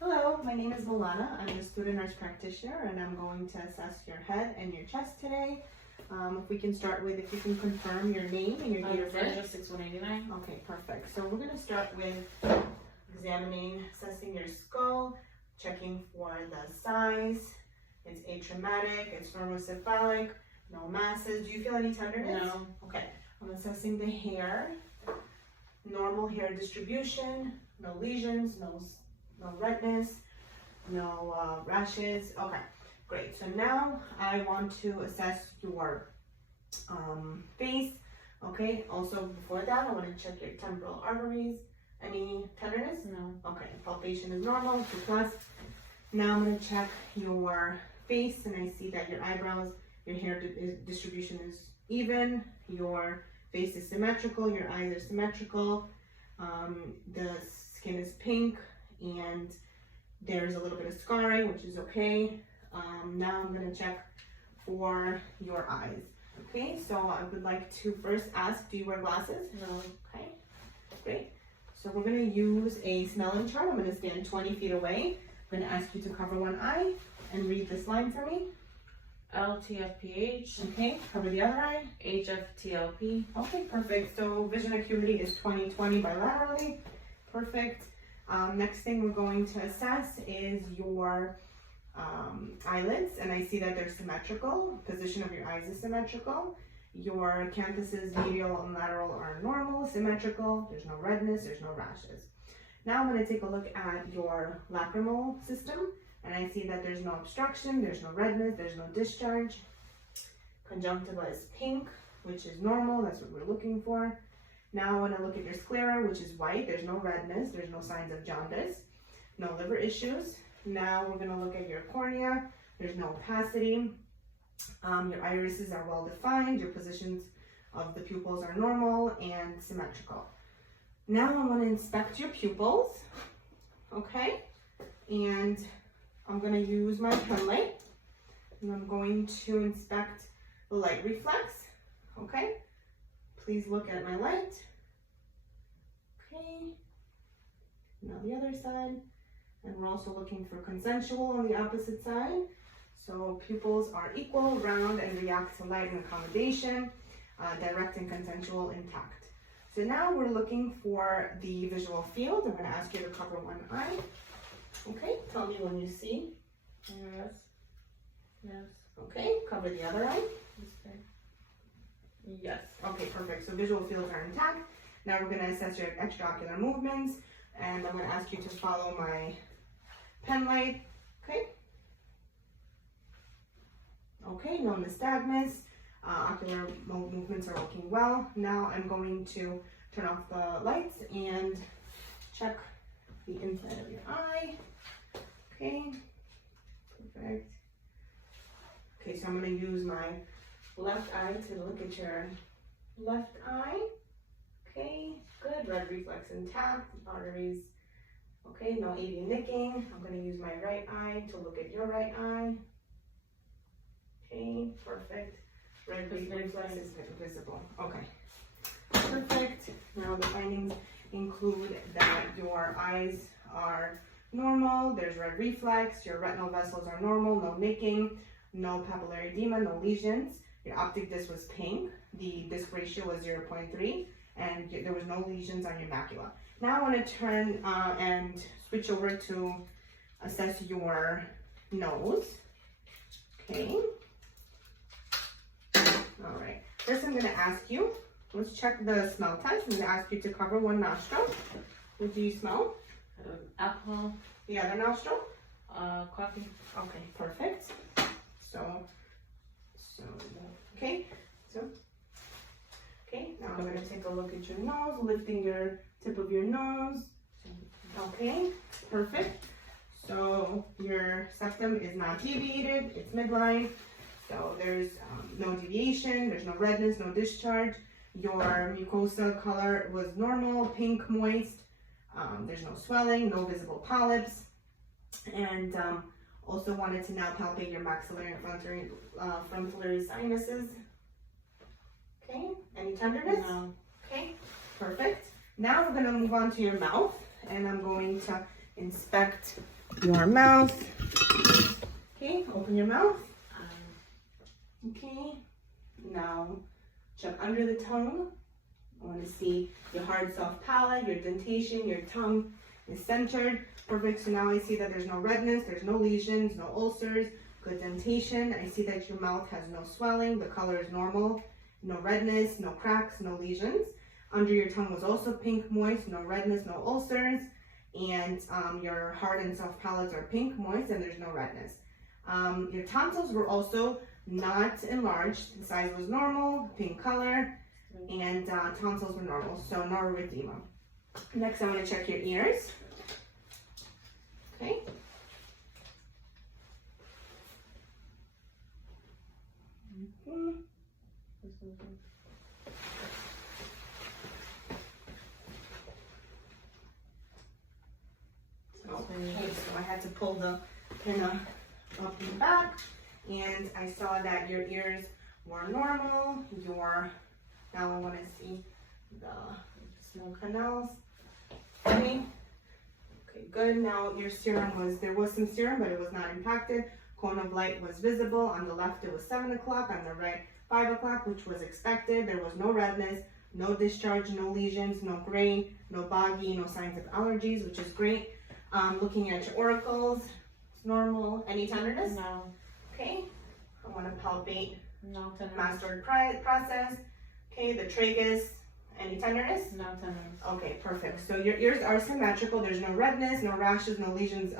Hello, my name is Milana. I'm a student nurse practitioner and I'm going to assess your head and your chest today. If we can start with, if you can confirm your name and your date of birth. 6189. Okay, perfect. So we're going to start with examining, assessing your skull, checking for the size. It's atraumatic, it's normocephalic, no masses. Do you feel any tenderness? No. Okay, I'm assessing the hair, normal hair distribution, no lesions, no redness, no rashes. Okay, great. So now I want to assess your face. Okay, also before that, I want to check your temporal arteries. Any tenderness? No. Okay, palpation is normal, 2+. Now I'm going to check your face, and I see that your eyebrows, your hair distribution is even, your face is symmetrical, your eyes are symmetrical, the skin is pink, and there's a little bit of scarring, which is okay. Now I'm going to check for your eyes. Okay, so I would like to first ask, do you wear glasses? No. Okay, great. So we're going to use a smelling chart. I'm going to stand 20 feet away. I'm going to ask you to cover one eye and read this line for me. LTFPH. Okay, cover the other eye. HFTLP. Okay, perfect. So vision acuity is 20/20 bilaterally. Perfect. Next thing we're going to assess is your eyelids, and I see that they're symmetrical. Position of your eyes is symmetrical. Your canthus medial and lateral are normal, symmetrical. There's no redness, there's no rashes. Now I'm going to take a look at your lacrimal system, and I see that there's no obstruction, there's no redness, there's no discharge. Conjunctiva is pink, which is normal, that's what we're looking for. Now I want to look at your sclera, which is white. There's no redness. There's no signs of jaundice. No liver issues. Now we're going to look at your cornea. There's no opacity. Your irises are well defined. Your positions of the pupils are normal and symmetrical. Now I want to inspect your pupils. Okay. And I'm going to use my pen light. And I'm going to inspect the light reflex. Okay. Please look at my light. Okay. Now the other side. And we're also looking for consensual on the opposite side. So pupils are equal, round, and react to light and accommodation, direct and consensual, intact. So now we're looking for the visual field. I'm going to ask you to cover one eye. Okay, tell me when you see. Yes. Yes. Okay, cover the other eye. Yes. Okay, perfect. So visual fields are intact. Now we're going to assess your extraocular movements, and I'm going to ask you to follow my pen light. Okay. Okay, no nystagmus. Ocular movements are working well. Now I'm going to turn off the lights and check the inside of your eye. Okay, perfect. Okay, so I'm going to use my left eye to look at your left eye. Okay, good. Red reflex intact. Arteries. Okay, no AV nicking. I'm going to use my right eye to look at your right eye. Okay, perfect. Red reflex is visible. Okay, perfect. Now the findings include that your eyes are normal. There's red reflex. Your retinal vessels are normal. No nicking. No papillary edema. No lesions. Your optic disc was pink. The disc ratio was 0.3, and there was no lesions on your macula. Now I want to turn and switch over to assess your nose. Okay. All right. First, I'm going to ask you. Let's check the smell test. I'm going to ask you to cover one nostril. What do you smell? Alcohol. The other nostril. Coffee. Okay. Perfect. Okay, now I'm going to take a look at your nose, lifting your tip of your nose. Okay, perfect. So your septum is not deviated, it's midline. So there's no deviation, there's no redness, no discharge. Your mucosa color was normal, pink, moist. There's no swelling, no visible polyps. And also wanted to now palpate your maxillary and frontillary sinuses. Okay, any tenderness? No. Okay, perfect. Now we're going to move on to your mouth, and I'm going to inspect your mouth. Okay, open your mouth. Okay, now check under the tongue. I want to see your hard, soft palate, your dentation, your tongue is centered. Perfect. So now I see that there's no redness, there's no lesions, no ulcers, good dentation. I see that your mouth has no swelling, the color is normal, no redness, no cracks, no lesions. Under your tongue was also pink, moist, no redness, no ulcers. And your hard and soft palates are pink, moist, and there's no redness. Your tonsils were also not enlarged. The size was normal, pink color, and tonsils were normal, so no erythema. Next, I'm going to check your ears. Okay. Okay, so I had to pull the pin up in the back, and I saw that your ears were normal. Now I want to see the small canals. Okay, good. Now your serum there was some serum, but it was not impacted. Cone of light was visible. On the left it was 7 o'clock, on the right 5 o'clock, which was expected. There was no redness, no discharge, no lesions, no grain, no boggy, no signs of allergies, which is great. Looking at your auricles, it's normal. Any tenderness? No. Okay, I want to palpate No tenderness. mastoid process. Okay, the tragus, any tenderness? No tenderness. Okay, perfect. So your ears are symmetrical. There's no redness, no rashes, no lesions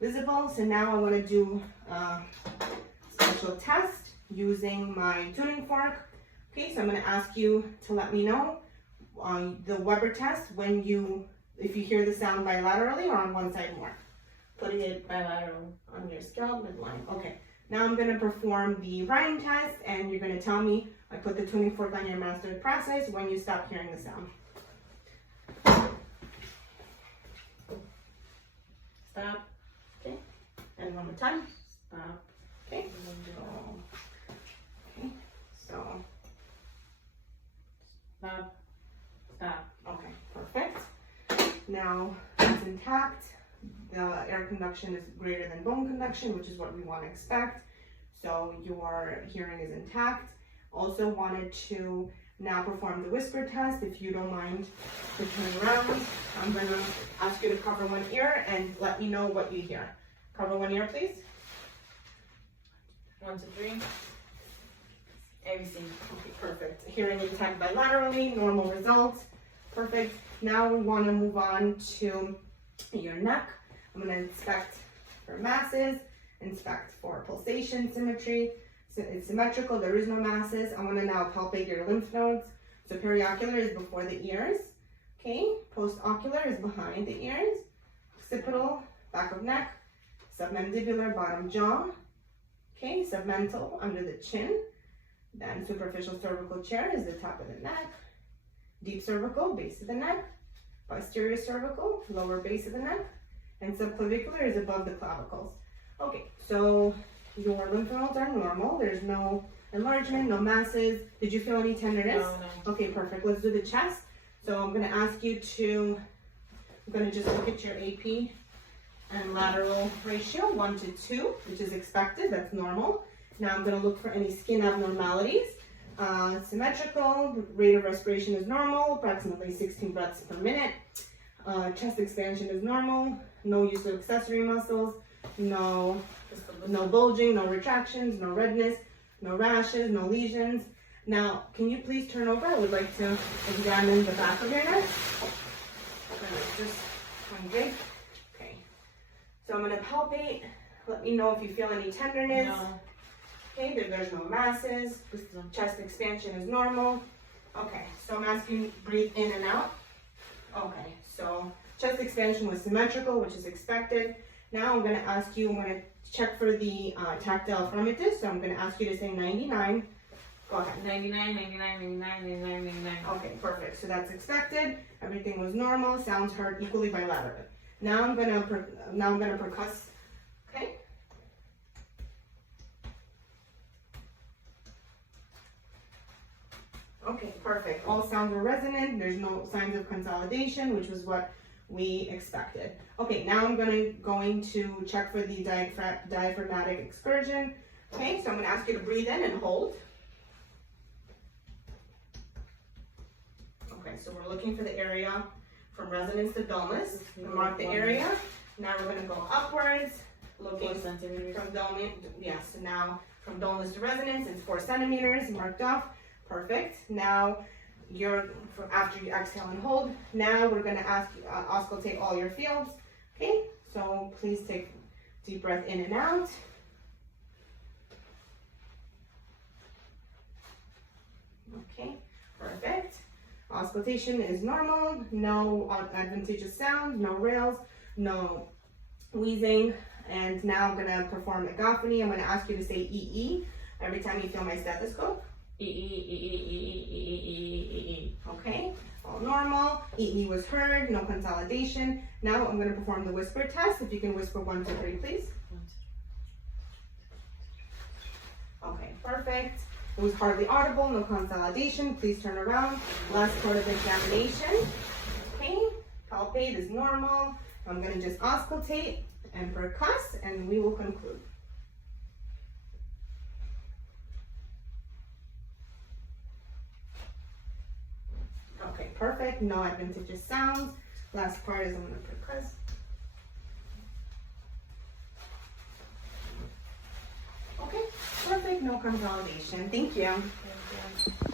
visible. So now I want to do a special test using my tuning fork. Okay, so I'm going to ask you to let me know on the Weber test if you hear the sound bilaterally or on one side more. Putting it bilateral on your scalp midline. Okay, now I'm going to perform the Ryan test, and you're going to tell me, I put the tuning fork on your mastoid process when you stop hearing the sound. Stop. Okay, and one more time. Stop. Okay, so Stop. Stop. okay, perfect. Now it's intact. The air conduction is greater than bone conduction, which is what we want to expect. So your hearing is intact. Also wanted to now perform the whisper test. If you don't mind to turn around, I'm going to ask you to cover one ear and let me know what you hear. Cover one ear, please. 1, 2, 3. Everything. Okay, perfect. Hearing intact bilaterally, normal results. Perfect. Now we want to move on to your neck. I'm going to inspect for masses, inspect for pulsation, symmetry. So it's symmetrical, there is no masses. I want to now palpate your lymph nodes. So periocular is before the ears. Okay, postocular is behind the ears. Occipital, back of neck. Submandibular, bottom jaw. Okay, submental, under the chin. Then superficial cervical chair is the top of the neck. Deep cervical, base of the neck. Posterior cervical, lower base of the neck. And subclavicular is above the clavicles. Okay, so your lymph nodes are normal. There's no enlargement, no masses. Did you feel any tenderness? No. Okay, perfect. Let's do the chest. So I'm going to ask you I'm going to just look at your AP and lateral ratio, 1 to 2, which is expected. That's normal. Now I'm going to look for any skin abnormalities. Symmetrical, rate of respiration is normal, approximately 16 breaths per minute. Chest expansion is normal, no use of accessory muscles, no bulging, no retractions, no redness, no rashes, no lesions. Now, can you please turn over? I would like to examine the back of your neck. Just one big. Okay. So I'm going to palpate. Let me know if you feel any tenderness. No. Okay, there's no masses. Chest expansion is normal. Okay, so I'm asking you to breathe in and out. Okay, so chest expansion was symmetrical, which is expected. Now I'm going to ask you, I'm going to check for the tactile firmitus. So I'm going to ask you to say 99. Go ahead. 99, 99, 99, 99, 99. Okay, perfect. So that's expected. Everything was normal. Sounds heard equally bilaterally. Now I'm going to percuss. Okay. Okay, perfect. All sounds were resonant. There's no signs of consolidation, which was what we expected. Okay, now I'm going to check for the diaphragmatic excursion. Okay, so I'm gonna ask you to breathe in and hold. Okay, so we're looking for the area from resonance to dullness. We mark the area. Now we're gonna go upwards, looking 4 centimeters. from dullness, yes, so now from dullness to resonance, it's 4 centimeters, marked off, perfect. Now, after you exhale and hold, now we're gonna ask you, auscultate all your fields, okay? So please take deep breath in and out. Okay, perfect. Auscultation is normal, no adventitious sound, no rails, no wheezing. And now I'm gonna perform megaphony. I'm gonna ask you to say E every time you feel my stethoscope. Okay, all normal. E was heard, no consolidation. Now I'm gonna perform the whisper test. If you can whisper 1, 2, 3, please. Okay, perfect. It was hardly audible, no consolidation. Please turn around. Last part of the examination. Okay, palpate is normal. I'm gonna just auscultate and percuss, and we will conclude. Okay, perfect. No adventitious sounds. Last part is I'm gonna percuss. Okay, perfect. No consolidation. Thank you.